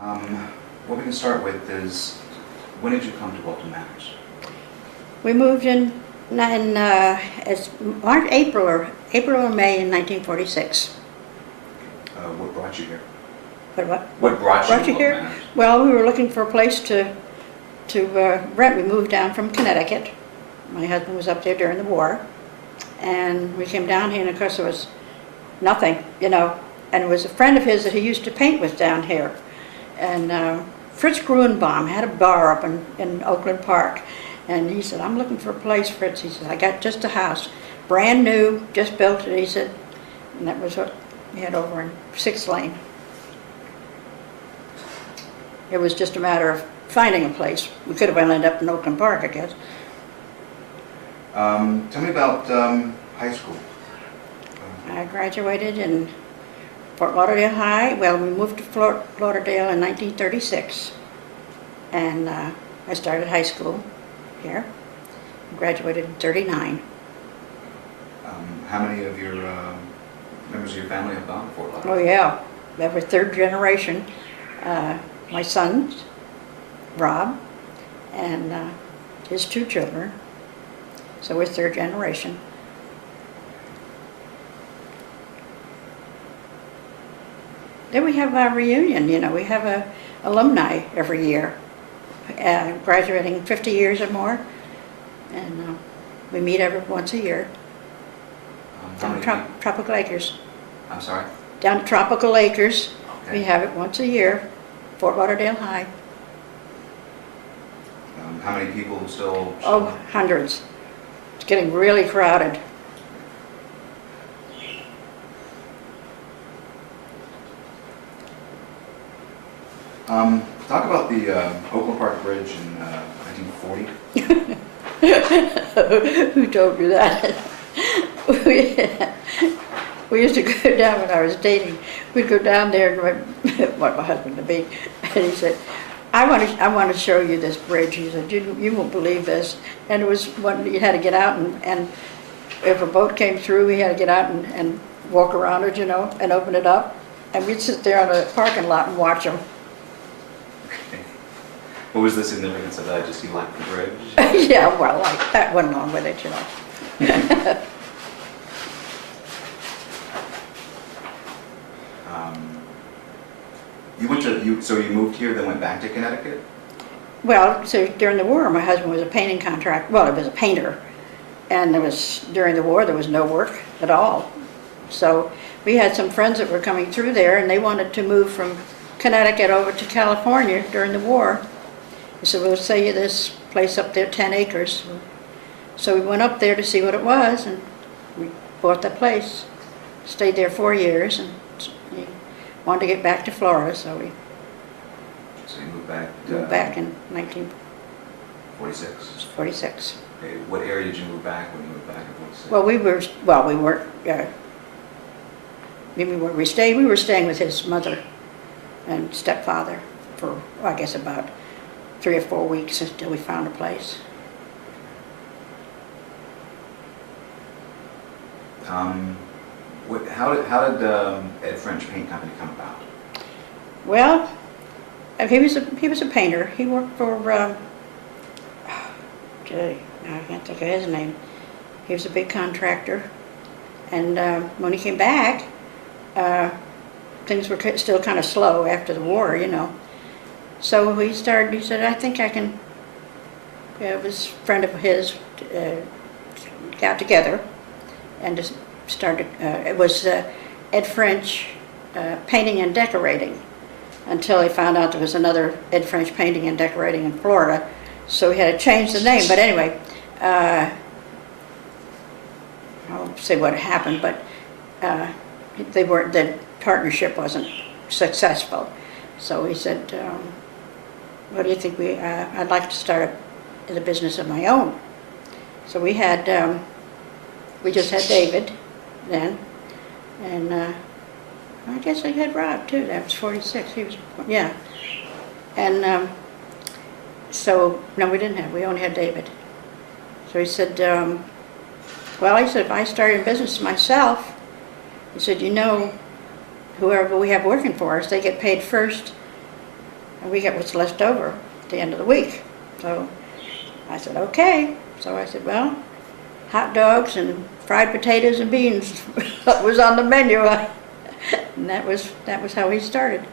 Um, what we can start with is, when did you come to Walton Manors? We moved in as March, April or May in 1946. What brought you here? But what? What brought you to Brought you Walton here? Manors? Well, we were looking for a place to rent. We moved down from Connecticut. My husband was up there during the war, and we came down here, and of course there was nothing, and it was a friend of his that he used to paint with down here. And Fritz Gruenbaum had a bar up in Oakland Park. And he said, I'm looking for a place, Fritz. He said, I got just a house, brand new, just built it. He said, and that was what we had over in 6th Lane. It was just a matter of finding a place. We could have ended up in Oakland Park, I guess. Tell me about high school. I graduated in Fort Lauderdale High. Well, we moved to Fort Lauderdale in 1936. And I started high school here. Graduated in 39. How many of your members of your family have gone to Fort Lauderdale? Oh yeah, that was 3rd generation. My son, Rob, and his 2 children. So we're 3rd generation. Then we have our reunion, we have a alumni every year, graduating 50 years or more. And we meet once a year. How Down many at people- Tropical Acres. I'm sorry? Down at Tropical Acres. Okay. We have it once a year, Fort Lauderdale High. How many people still? Oh, hundreds. It's getting really crowded. Talk about the Oakland Park Bridge in 1940. Who told you that? We used to go down when I was dating. We'd go down there and my husband to be, and he said, I want to show you this bridge. He said, you won't believe this. And it was one you had to get out and if a boat came through, we had to get out and walk around it, and open it up. And we'd sit there on the parking lot and watch them. What was the significance of that? Just you liked the bridge? Yeah, well, that went along with it, So you moved here, then went back to Connecticut? Well, so during the war, my husband was a painting contractor. Well, he was a painter. And during the war, there was no work at all. So we had some friends that were coming through there, and they wanted to move from Connecticut over to California during the war. He said, we'll sell you this place up there, 10 acres. So we went up there to see what it was, and we bought the place. Stayed there 4 years, and he wanted to get back to Florida, so we So you moved back? moved back in 1946. Okay. What area did you move back when you moved back in 46? Well, we were staying with his mother and stepfather for, I guess, about 3 or 4 weeks until we found a place. How did Ed French Paint Company come about? Well, he was a painter. He worked for, gee, I can't think of his name. He was a big contractor. And when he came back, things were still kind of slow after the war, So he said, I think I can, it was a friend of his, got together and just started, it was Ed French Painting and Decorating, until he found out there was another Ed French Painting and Decorating in Florida. So he had to change the name. But anyway, I won't say what happened, but the partnership wasn't successful. So he said, what do you think I'd like to start the business of my own. So we just had David then, and I guess I had Rob too. That was 46. He was, yeah. And so no, we only had David. So he said, well, he said, if I started a business myself, he said, whoever we have working for us, they get paid first and we get what's left over at the end of the week. So I said, okay. So I said, well, hot dogs and fried potatoes and beans was on the menu. And that was how he started.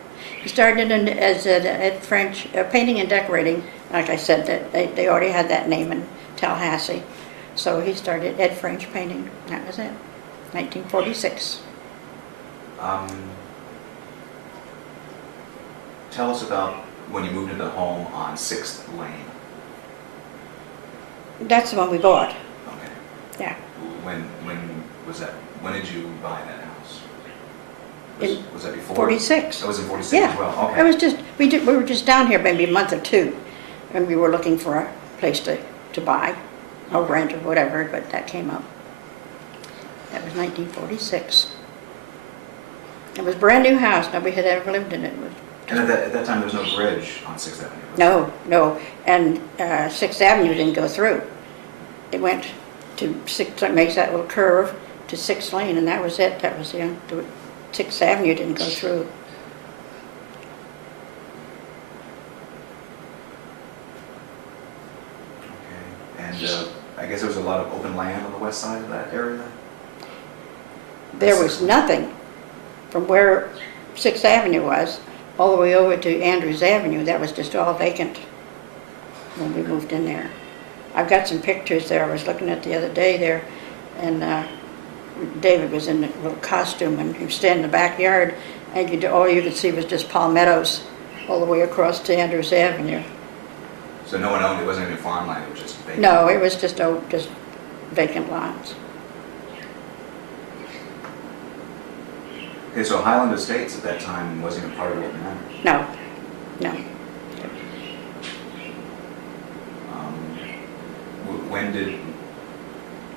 He started as at French painting and decorating. Like I said, that they already had that name in Tallahassee. So he started Ed French Painting. That was it, 1946. Tell us about when you moved into the home on 6th Lane. That's the one we bought. Okay. Yeah. When was that? When did you buy that house? In Was that before? 46. That was in 46 Yeah. as well. Okay. It was just we were just down here maybe a month or two, and we were looking for a place to buy, or rent or whatever. But that came up. That was 1946. It was a brand new house. Nobody had ever lived in it. It was And at that time, there was no bridge on 6th Avenue. was no, and 6th Avenue didn't go through. It went to 6th, it makes that little curve to 6th Lane, and that was it. That was 6th Avenue didn't go through. Okay. And I guess there was a lot of open land on the west side of that area? There was nothing from where 6th Avenue was all the way over to Andrews Avenue. That was just all vacant when we moved in there. I've got some pictures there. I was looking at the other day there, and David was in a little costume, and he was standing in the backyard, and all you could see was just palmettos all the way across to Andrews Avenue. So no one owned it? It wasn't even farmland, it was just vacant? No, it was just vacant lots. Okay, so Highland Estates at that time wasn't even part of Wilton Manor? No, no.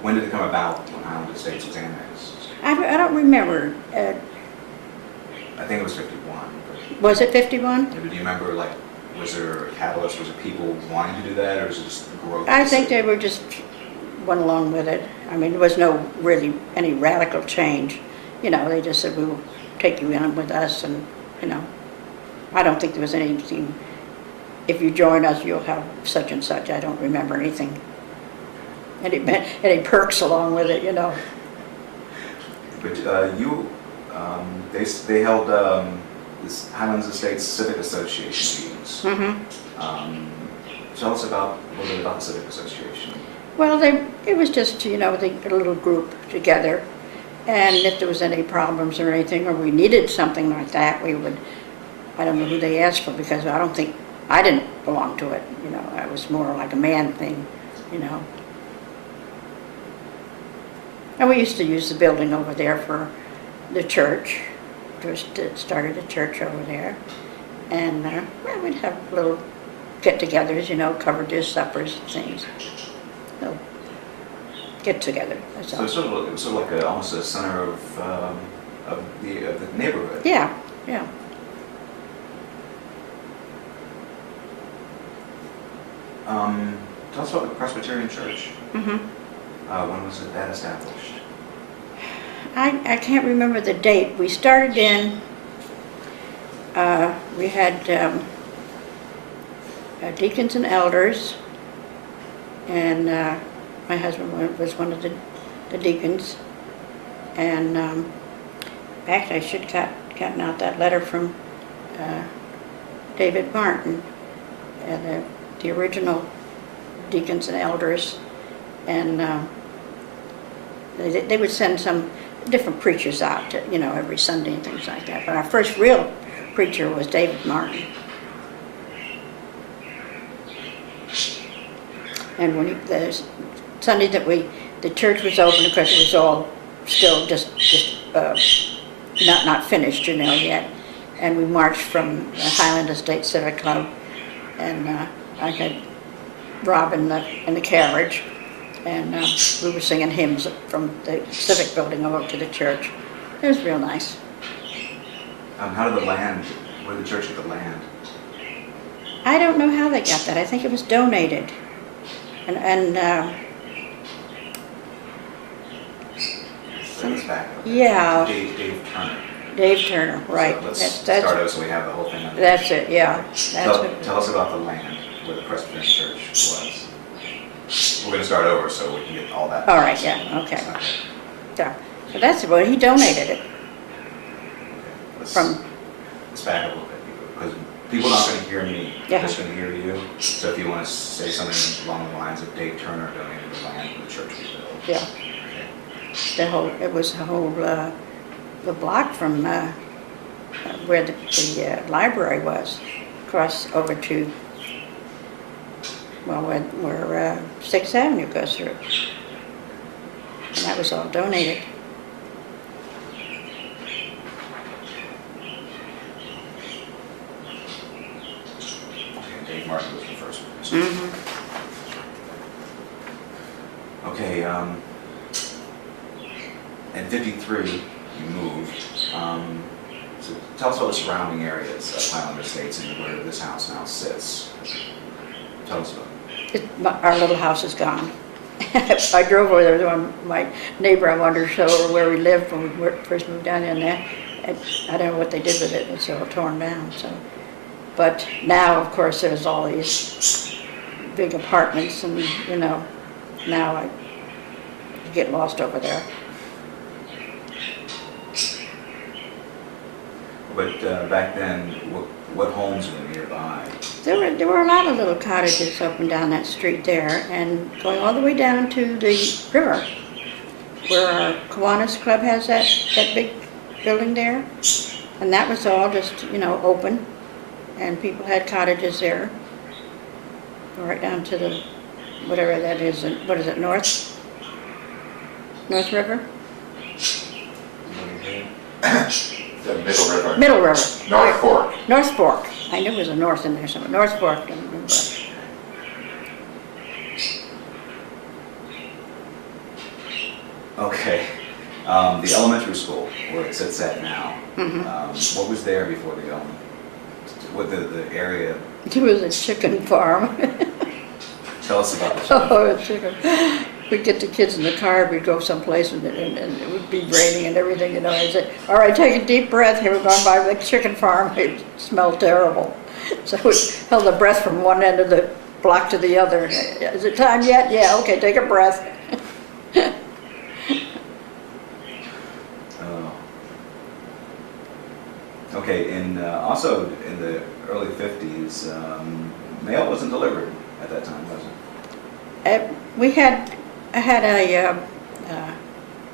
When did it come about when Highland Estates was annexed? I don't remember. I think it was 51. Was it 51? But do you remember, like, was there a catalyst? Was it people wanting to do that, or was it just the growth? I think they were just went along with it. I mean, there was no really any radical change. You know, they just said, we'll take you in with us, and, you know, I don't think there was anything, if you join us, you'll have such and such. I don't remember anything. Any perks along with it, you know. But they held this Highlands Estates Civic Association meetings. Mm-hmm. Tell us a little bit about the Civic Association. Well, it was just, you know, a little group together, and if there was any problems or anything, or we needed something like that, we would, I don't know who they asked for, because I didn't belong to it, you know. I was more like a man thing, you know. And we used to use the building over there for the church. Just started a church over there. And well, we'd have little get-togethers, you know, cover dish suppers and things. So, get-together, that's So all. it was sort of like almost a center of the neighborhood. Yeah, yeah. Tell us about the Presbyterian Church. Mm-hmm. When was that established? I can't remember the date. We started in, we had deacons and elders, and my husband was one of the deacons. And actually, I should have gotten out that letter from David Martin, the original deacons and elders, and they would send some different preachers out, you know, every Sunday and things like that. But our first real preacher was David Martin. And when the Sunday that the church was open, of course, it was all still just not finished, you know, yet. And we marched from the Highland Estate Civic Club, and I had Rob in the carriage, and we were singing hymns from the civic building over to the church. It was real nice. Where did the church get the land? I don't know how they got that. I think it was donated. And That was back. yeah. Dave Turner. Dave Turner, right. So let's That's- start out so we have the whole thing. on. That's it, yeah. That's it. Tell us about the land where the Presbyterian Church was. We're going to start over so we can get all that. All right, yeah, okay. Yeah. So that's what, he donated it Let's, from, let's back up a little bit because people are not going to hear me. Yeah. They're just going to hear you. So if you want to say something along the lines of Dave Turner donated the land for the church we built. yeah, Okay. the whole, it was the whole, the block from where the library was, across over to, well, where 6th Avenue goes through. And that was all donated. Okay, Dave Martin was the first one. Mm-hmm. Okay, in '53, you moved. So tell us about the surrounding areas of Highlander Estates and where this house now sits. Tell us about it. Our little house is gone. I drove over there with my neighbor. I wanted to show her where we lived when we first moved down in there. And I don't know what they did with it. It's all torn down. So, but now, of course, there's all these big apartments, and you know, now I get lost over there. But back then, what homes were nearby? There were a lot of little cottages up and down that street there, and going all the way down to the river, where our Kiwanis Club has that big building there. And that was all just, you know, open, and people had cottages there, right down to the, whatever that is, what is it, North River? The Middle River. Middle River. North Fork. North Fork. I knew there was a north in there somewhere. North Fork, I don't remember. Okay, the elementary school where it sits at now. Mhm. What was there before the what the area? It was a chicken farm. Tell us about the chicken. Oh, a chicken. We'd get the kids in the car, we'd go someplace, and it would be raining and everything, you know. I'd say, all right, take a deep breath. Here we're going by the chicken farm. It smelled terrible. So we held the breath from one end of the block to the other. Is it time yet? Yeah, okay, take a breath. Oh. Okay, and also in the early 50s, mail wasn't delivered at that time, was it? I had a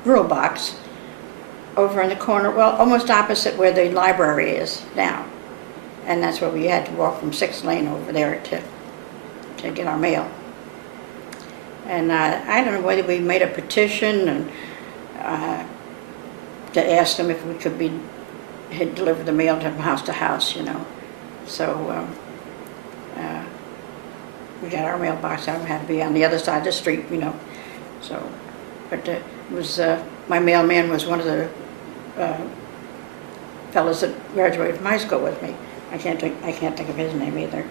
rural box over in the corner, well, almost opposite where the library is now. And that's where we had to walk from 6th Lane over there to get our mail. And I don't know whether we made a petition and to ask them if we could had delivered the mail from house to house, you know. So we got our mailbox out. We had to be on the other side of the street, you know. So, but it was my mailman was one of the fellows that graduated from high school with me. I can't think of his name either.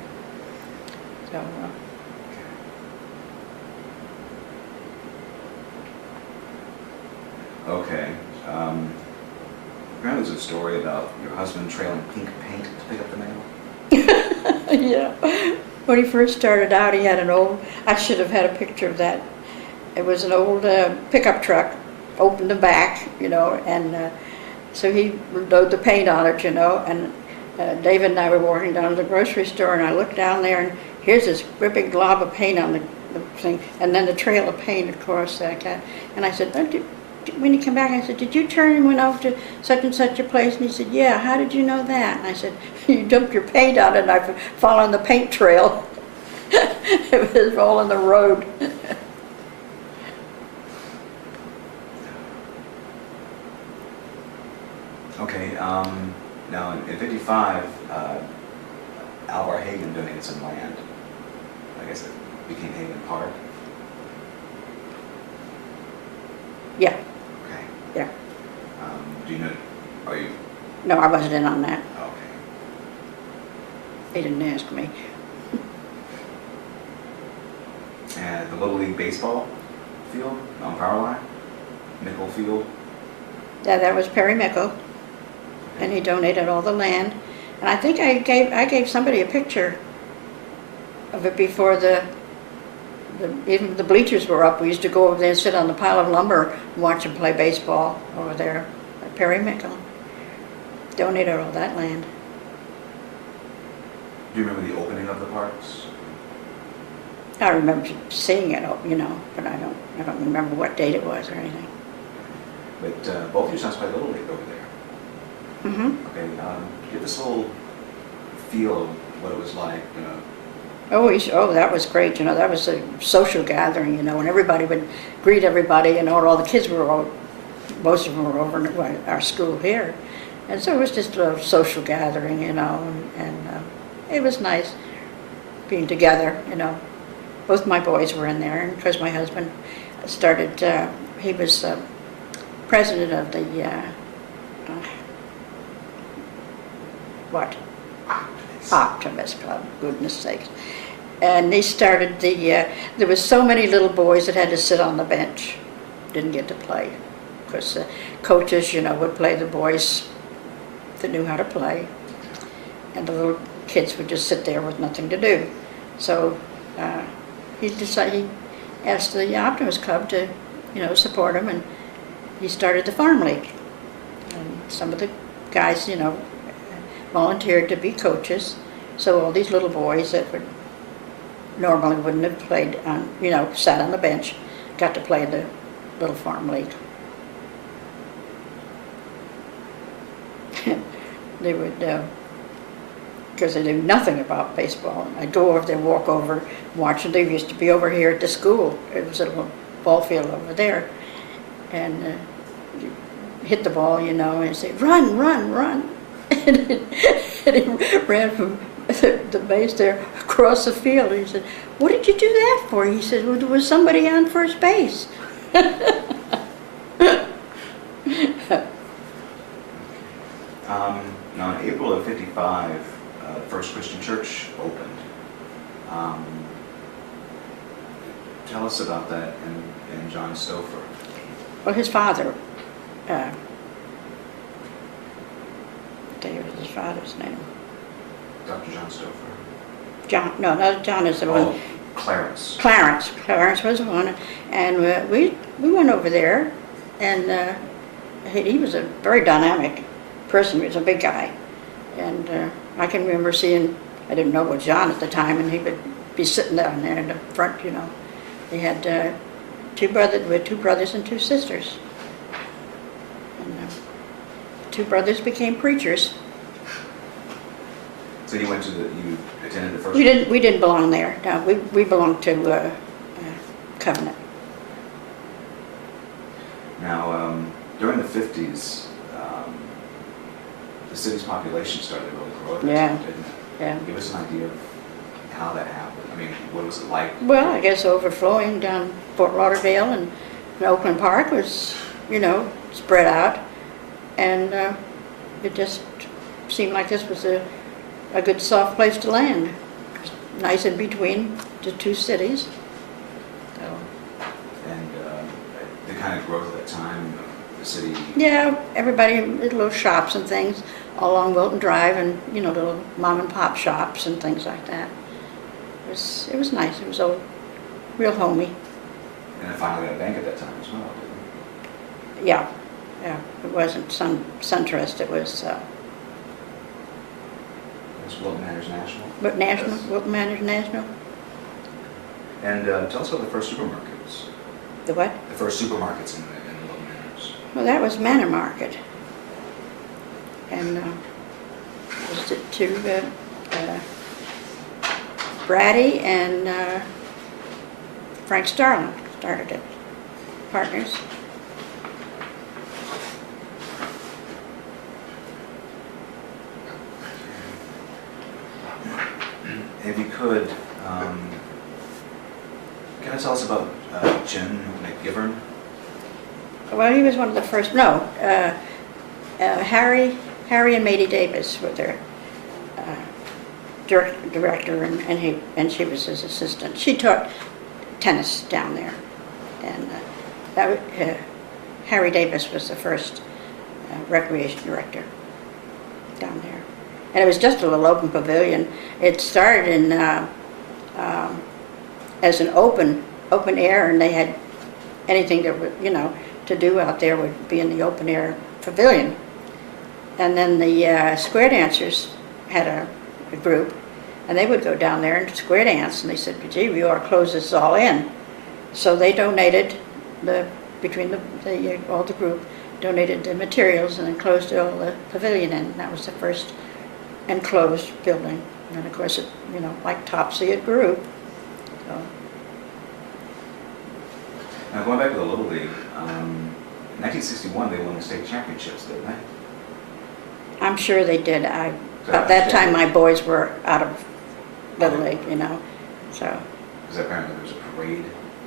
So. Okay. Apparently there's a story about your husband trailing pink paint to pick up the mail. Yeah. When he first started out, he had an old, I should have had a picture of that. It was an old pickup truck, opened the back, you know, and so he loaded the paint on it, you know, and David and I were walking down to the grocery store, and I looked down there, and here's this big glob of paint on the thing, and then the trail of paint, of course, and I said, when he came back, I said, did you turn and went off to such and such a place? And he said, yeah, how did you know that? And I said, you dumped your paint on it, and I followed the paint trail. It was all in the road. Okay, now in 55, Alvar Hagen donated some land. I guess it became Hagen Park. Yeah, Okay. yeah. Do you know, are you, No, I wasn't in on that. okay. They didn't ask me. And the Little League Baseball field on Power Line? Mickle Field? Yeah, that was Perry Mickle. and he donated all the land. And I think I gave somebody a picture of it before even the bleachers were up. We used to go over there and sit on the pile of lumber and watch them play baseball over there at Perry Mickle. Donated all that land. Do you remember the opening of the parks? I remember seeing it, you know, but I don't remember what date it was or anything. But both your sons played Little League over there. Mm-hmm. Okay, give us a little feel of what it was like. Oh, that was great. You know, that was a social gathering. You know, and everybody would greet everybody. You know, and all the kids most of them were over in our school here, and so it was just a social gathering. You know, and it was nice being together. You know, both my boys were in there, and because my husband started, he was president of the Optimist Club, goodness sakes. And they started there was so many little boys that had to sit on the bench, didn't get to play. Because coaches, you know, would play the boys that knew how to play. And the little kids would just sit there with nothing to do. So he asked the Optimist Club to, you know, support him, and he started the Farm League. And some of the guys, you know, volunteered to be coaches, so all these little boys that normally wouldn't have played on, you know, sat on the bench, got to play the little Farm League. They would, because they knew nothing about baseball. I'd go over there, walk over, watch them. They used to be over here at the school. It was a little ball field over there, and hit the ball, you know, and say, "Run, run, run!" And he ran from the base there across the field. And he said, "What did you do that for?" He said, "Well, there was somebody on first base." Now, in April of '55, the First Christian Church opened. Tell us about that and John Stouffer. Well, his father, what was his father's name? Dr. John Stouffer. John, no, not John is the one. Oh, Clarence. Clarence was one, and we went over there, and he was a very dynamic person. He was a big guy, and I can remember seeing. I didn't know it was John at the time, and he would be sitting down there in the front. You know, they had two brothers and two sisters, and two brothers became preachers. So you attended the first. We didn't belong there. No, we belonged to Covenant. Now, during the '50s, the city's population started to really grow, Yeah. didn't it? Yeah. Give us an idea of how that happened. I mean, what was it like? Well, I guess overflowing down Fort Lauderdale and Oakland Park was, you know, spread out, and it just seemed like this was a good soft place to land. Nice in between the two cities. So, And the kind of growth at that time, the city. yeah, everybody, little shops and things all along Wilton Drive, and you know, little mom and pop shops and things like that. It was nice. It was all real homey. And it finally got a bank at that time as well, didn't Yeah. It wasn't SunTrust. It was it? It was Wilton Manors National. Yes. Wilton Manors National. And tell us about the first supermarkets. The what? The first supermarkets in Wilton Manors. Well, that was Manor Market. And it was to Brady and Frank Starling started it. Partners. If you could, can you tell us about Jim McGivern? Well, he was one of the first. No, Harry and Matey Davis were their director, and she was his assistant. She taught tennis down there, and Harry Davis was the first recreation director. down there. And it was just a little open pavilion. It started in as an open air, and they had anything that would, to do out there would be in the open air pavilion. And then the square dancers had a group, and they would go down there and square dance, and they said, gee, we ought to close this all in. So they donated, all the group donated the materials and then closed all the pavilion in. That was the first enclosed building. And of course, it, like Topsy, it grew. So, Now, going back to the Little League, in 1961, they won the state championships, didn't they? I'm sure they did. At that time, my boys were out of Little League, so. Because apparently there was a parade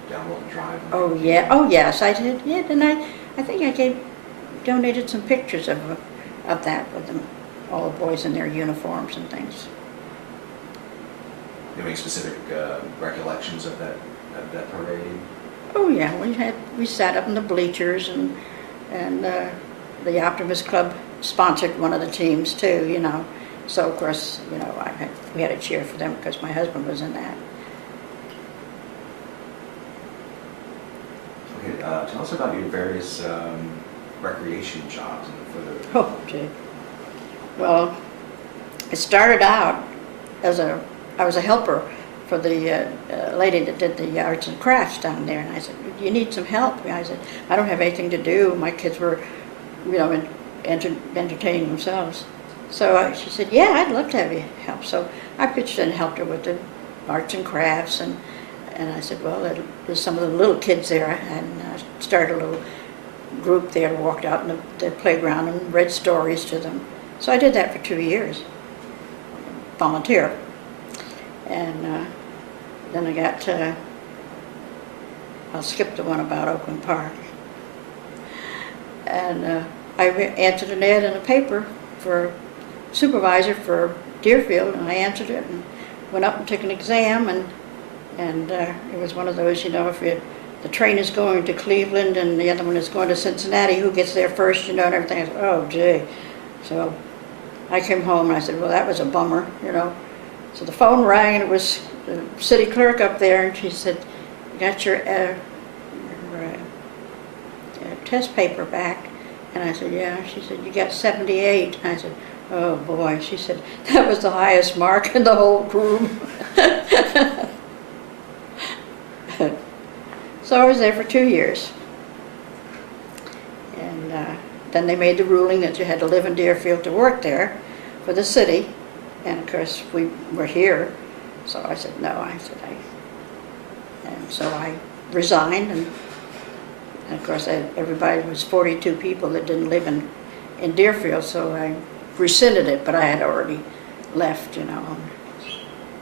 down Wilton Drive. Oh, yeah. Oh, yes, I did. Yeah, and I think I donated some pictures of that with them, all the boys in their uniforms and things. Do you have any specific recollections of that parade? Oh, yeah. We sat up in the bleachers, and the Optimist Club sponsored one of the teams too, So of course, we had a cheer for them because my husband was in that. Okay, tell us about your various recreation jobs in the Oh, gee. Well, it started out I was a helper for the lady that did the arts and crafts down there, and I said, "You need some help?" And I said, "I don't have anything to do. My kids were, entertaining themselves." So she said, "Yeah, I'd love to have you help." So I pitched in and helped her with the arts and crafts, and I said, "Well, there's some of the little kids there," and I started a little group there, walked out in the playground and read stories to them. So I did that for 2 years, volunteer. And then I got I'll skip the one about Oakland Park. And I answered an ad in the paper for supervisor for Deerfield, and I answered it and went up and took an exam, and it was one of those, if the train is going to Cleveland and the other one is going to Cincinnati, who gets there first, and everything. I said, oh, gee. So I came home and I said, well, that was a bummer, So the phone rang, and it was the city clerk up there, and she said, "You got your test paper back?" And I said, "Yeah." She said, "You got 78." And I said, "Oh boy." She said, "That was the highest mark in the whole group." So I was there for 2 years. And then they made the ruling that you had to live in Deerfield to work there for the city. And of course, we were here, so I said no. And so I resigned, and of course, everybody was 42 people that didn't live in Deerfield, so I rescinded it, but I had already left,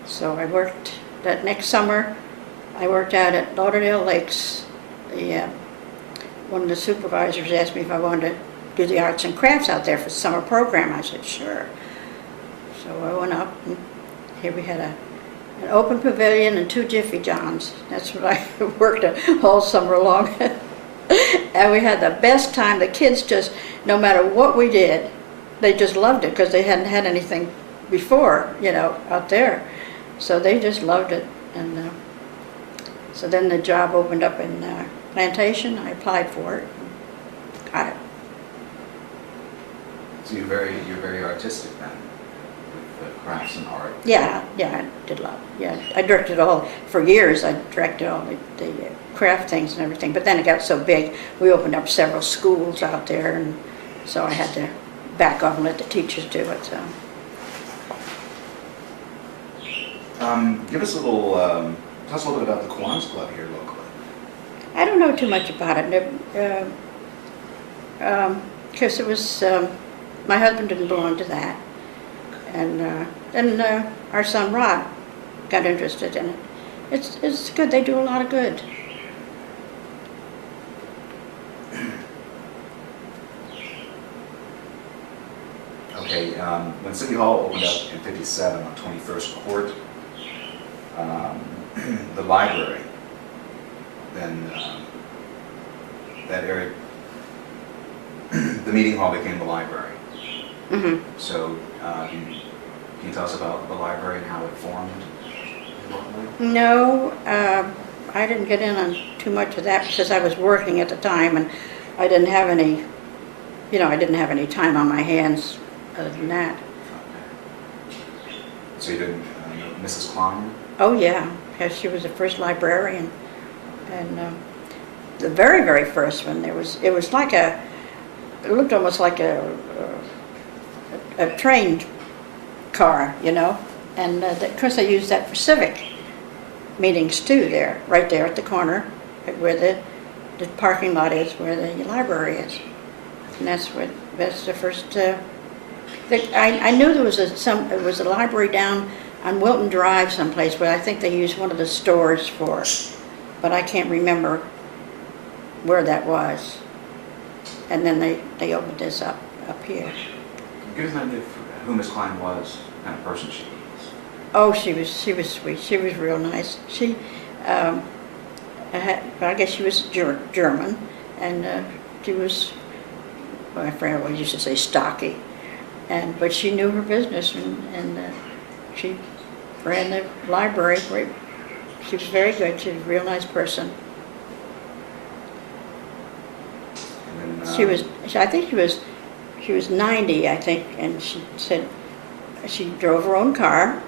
So I worked that next summer. I worked out at Lauderdale Lakes. One of the supervisors asked me if I wanted to do the arts and crafts out there for the summer program. I said sure. So I went up, and here we had an open pavilion and 2 Jiffy Johns. That's what I worked all summer long. And we had the best time. The kids just, no matter what we did, they just loved it because they hadn't had anything before, out there. So they just loved it. And so then the job opened up in Plantation. I applied for it, got it. So you're very artistic then, with the crafts and art. Yeah, I did a lot. Yeah, I directed all, for years I directed all the craft things and everything, but then it got so big, we opened up several schools out there, and so I had to back off and let the teachers do it, so. Give us tell us a little bit about the Kiwanis Club here locally. I don't know too much about it, because it was, my husband didn't belong to that, and then our son Rod got interested in it. It's good. They do a lot of good. Okay, when City Hall opened up in '57 on 21st Court, the library, then that area, the meeting hall became the library. Mhm. So, can you tell us about the library and how it formed? No, I didn't get in on too much of that because I was working at the time and I didn't have any, I didn't have any time on my hands other than that. So you didn't know Mrs. Klein? Oh, yeah, because she was the first librarian. And the very, very first one, it was like it looked almost like a train car, And of course, I used that for civic meetings too. Right there at the corner, where the parking lot is, where the library is, and that's the first. I knew there was it was a library down on Wilton Drive someplace where I think they used one of the stores for, but I can't remember where that was. And then they opened this up here. Give us an idea of who Miss Klein was, what kind of person she was. Oh, she was sweet. She was real nice. She, I guess she was German, and she was, my friend always used to say stocky, but she knew her business, and she ran the library. She was very good. She was a real nice person. And then, I think she was 90, I think, and she said she drove her own car,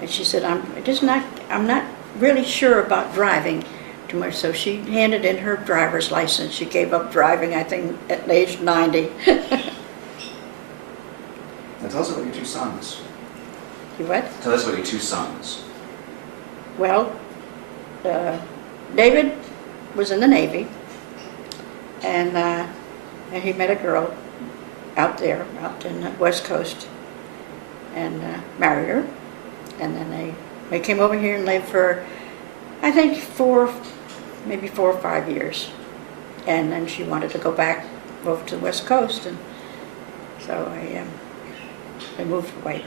and she said, I'm not really sure about driving too much, so she handed in her driver's license. She gave up driving, I think, at age 90. Now tell us about your two sons. You what? Tell us about your two sons. Well, David was in the Navy, and he met a girl out in the West Coast, and married her. And then they came over here and lived for, I think, maybe 4 or 5 years. And then she wanted to go back over to the West Coast, and so they moved away.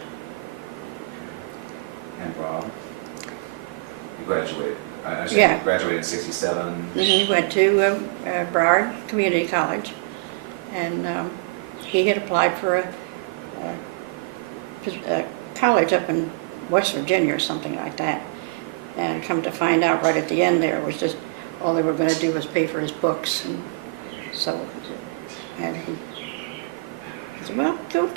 And Rob, you graduated. Yeah. You graduated in '67. He went to Broward Community College, and he had applied for a college up in West Virginia or something like that. And come to find out right at the end there was just all they were going to do was pay for his books. And so, and he said, well, go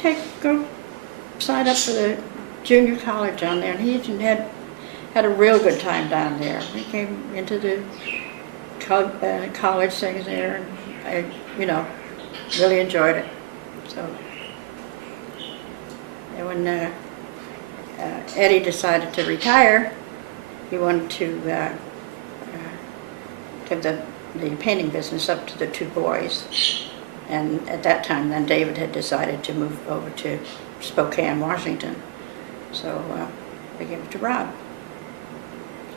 sign up for the junior college down there. And he had a real good time down there. He came into the college things there, and I, really enjoyed it. So, and when Eddie decided to retire, he wanted to give the painting business up to the 2 boys. And at that time, then David had decided to move over to Spokane, Washington. So we gave it to Rob.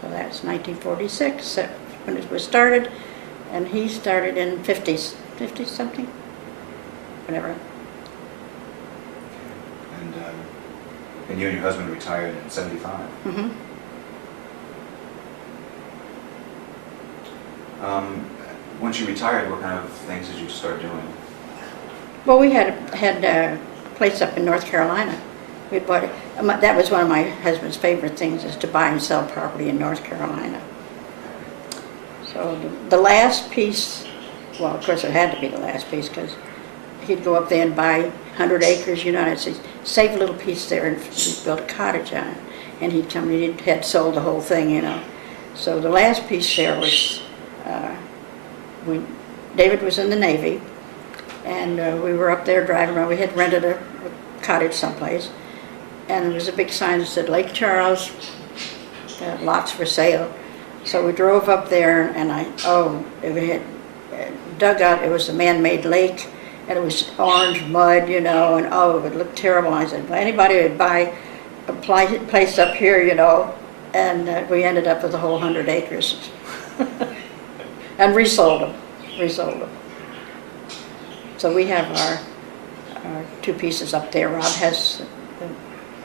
So that's 1946 when it was started, and he started in 50 something, whatever. And you and your husband retired in '75. Mm-hmm. Once you retired, what kind of things did you start doing? Well, we had a place up in North Carolina. We bought it. That was one of my husband's favorite things, is to buy and sell property in North Carolina. So the last piece, well, of course it had to be the last piece, because he'd go up there and buy 100 acres, and say, save a little piece there, and he'd build a cottage on it. And he'd tell me he had sold the whole thing, So the last piece there was, when David was in the Navy, and we were up there driving around. We had rented a cottage someplace, and there was a big sign that said Lake Charles, lots for sale. So we drove up there, and it had dug out, it was a man-made lake, and it was orange mud, and it looked terrible. I said, well, anybody would buy a place up here, and we ended up with a whole 100 acres. And resold them. So we have our 2 pieces up there. Rob has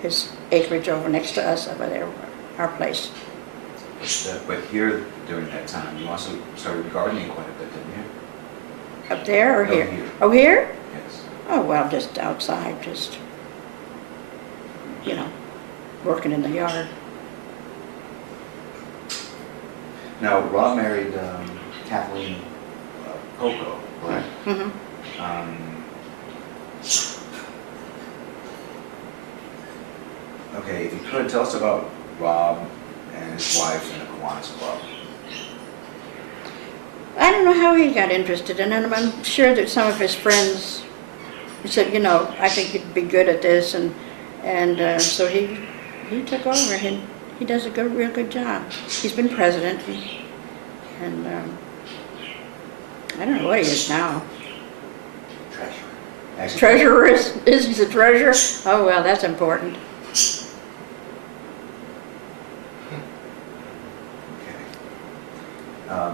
his acreage over next to us over there, our place. But here, during that time, you also started gardening quite a bit, didn't you? Up there or No, here? here. Oh, here? Yes. Oh, well, just outside, just, you know, working in the yard. Now, Rob married Kathleen Coco, correct? Mm-hmm. Okay, if you could, tell us about Rob and his wife and the Kiwanis Club. I don't know how he got interested in it. I'm sure that some of his friends said, you know, I think you'd be good at this, and so he took over. He does a real good job. He's been president, and I don't know what he is now. Treasurer. Treasurer is he the treasurer? Oh well, that's important. Okay.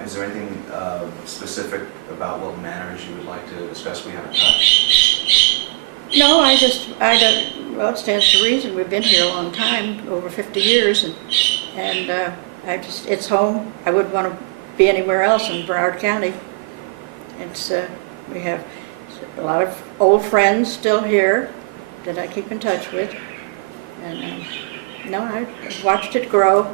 Is there anything specific about Wilton Manors you would like to discuss we haven't touched? No, I don't. Well, it stands to reason. We've been here a long time, over 50 years, and it's home. I wouldn't want to be anywhere else in Broward County. It's we have a lot of old friends still here that I keep in touch with, and no, I've watched it grow.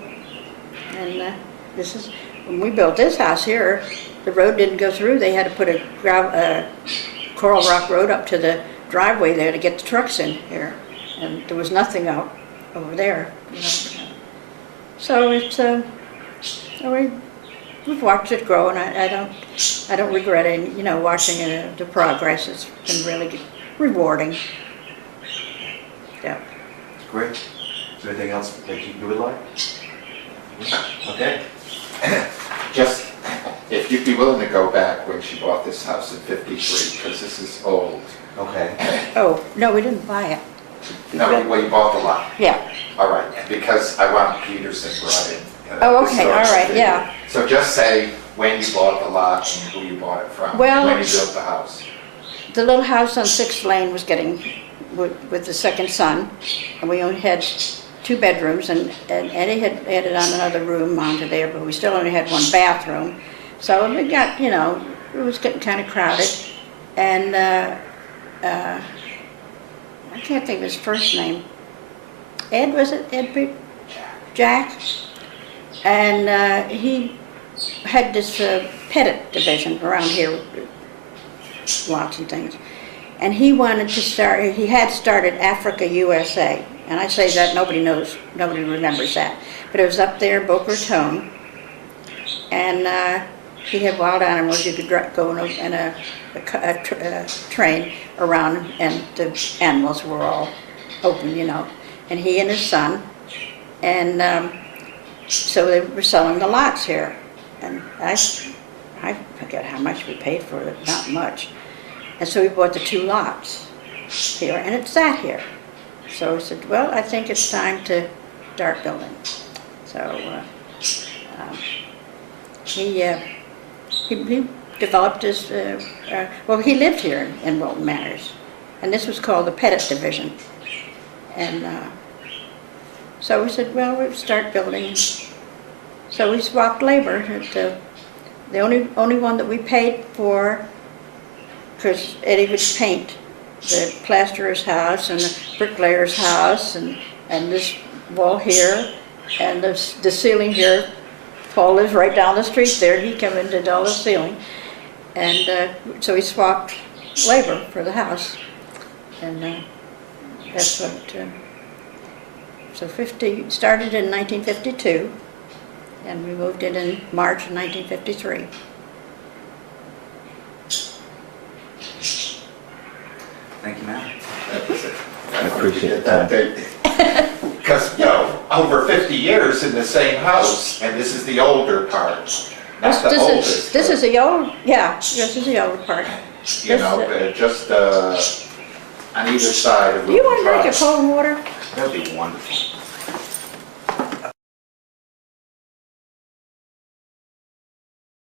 And this is when we built this house here. The road didn't go through. They had to put a Coral Rock Road up to the driveway there to get the trucks in here, and there was nothing out over there, you know. So it's we've watched it grow, and I don't regret it. You know, watching the progress. It's been really rewarding. Yeah. Great. Is there anything else that you would like? Okay. Just, if you'd be willing to go back when she bought this house in '53, because this is old. Okay. Oh no, we didn't buy it. No, well, you bought the lot. Yeah. All right, and because I want Peterson brought in. Oh, okay, all right, historical yeah. figure. So just say when you bought the lot and who you bought it from, Well- when you built the house. The little house on 6th Lane was getting, with the second son, and we only had 2 bedrooms, and Eddie had added on another room onto there, but we still only had 1 bathroom. So we got, you know, it was getting kind of crowded, and I can't think of his first name. Ed, was it? Ed? Jack? And he had this Pettit division around here, lots and things. And he wanted to start, he had started Africa USA. And I say that, nobody knows, nobody remembers that. But it was up there, Boca Raton. And he had wild animals. You could go in a train around, and the animals were all open, you know. And he and his son. And so they were selling the lots here. And I forget how much we paid for it, not much. And so we bought the 2 lots here, and it sat here. So we said, well, I think it's time to start building. So he developed his, well, he lived here in Wilton Manors, and this was called the Pettit Division. And so we said, well, we'll start building. So we swapped labor. The only one that we paid for, because Eddie would paint the plasterer's house and the bricklayer's house and this wall here and the ceiling here. Paul lives right down the street there. He came in and did all the ceiling. And so we swapped labor for the house. And that's what, so started in 1952. And we moved in March of 1953. Thank you, ma'am. That was it. I appreciate that. Because, you know, over 50 years in the same house, and this is the older part. Not the oldest. This is the old, yeah, this is the old part. You know, just on either side of Do you want Wilton to drink Drive. your cold water? That'd be wonderful.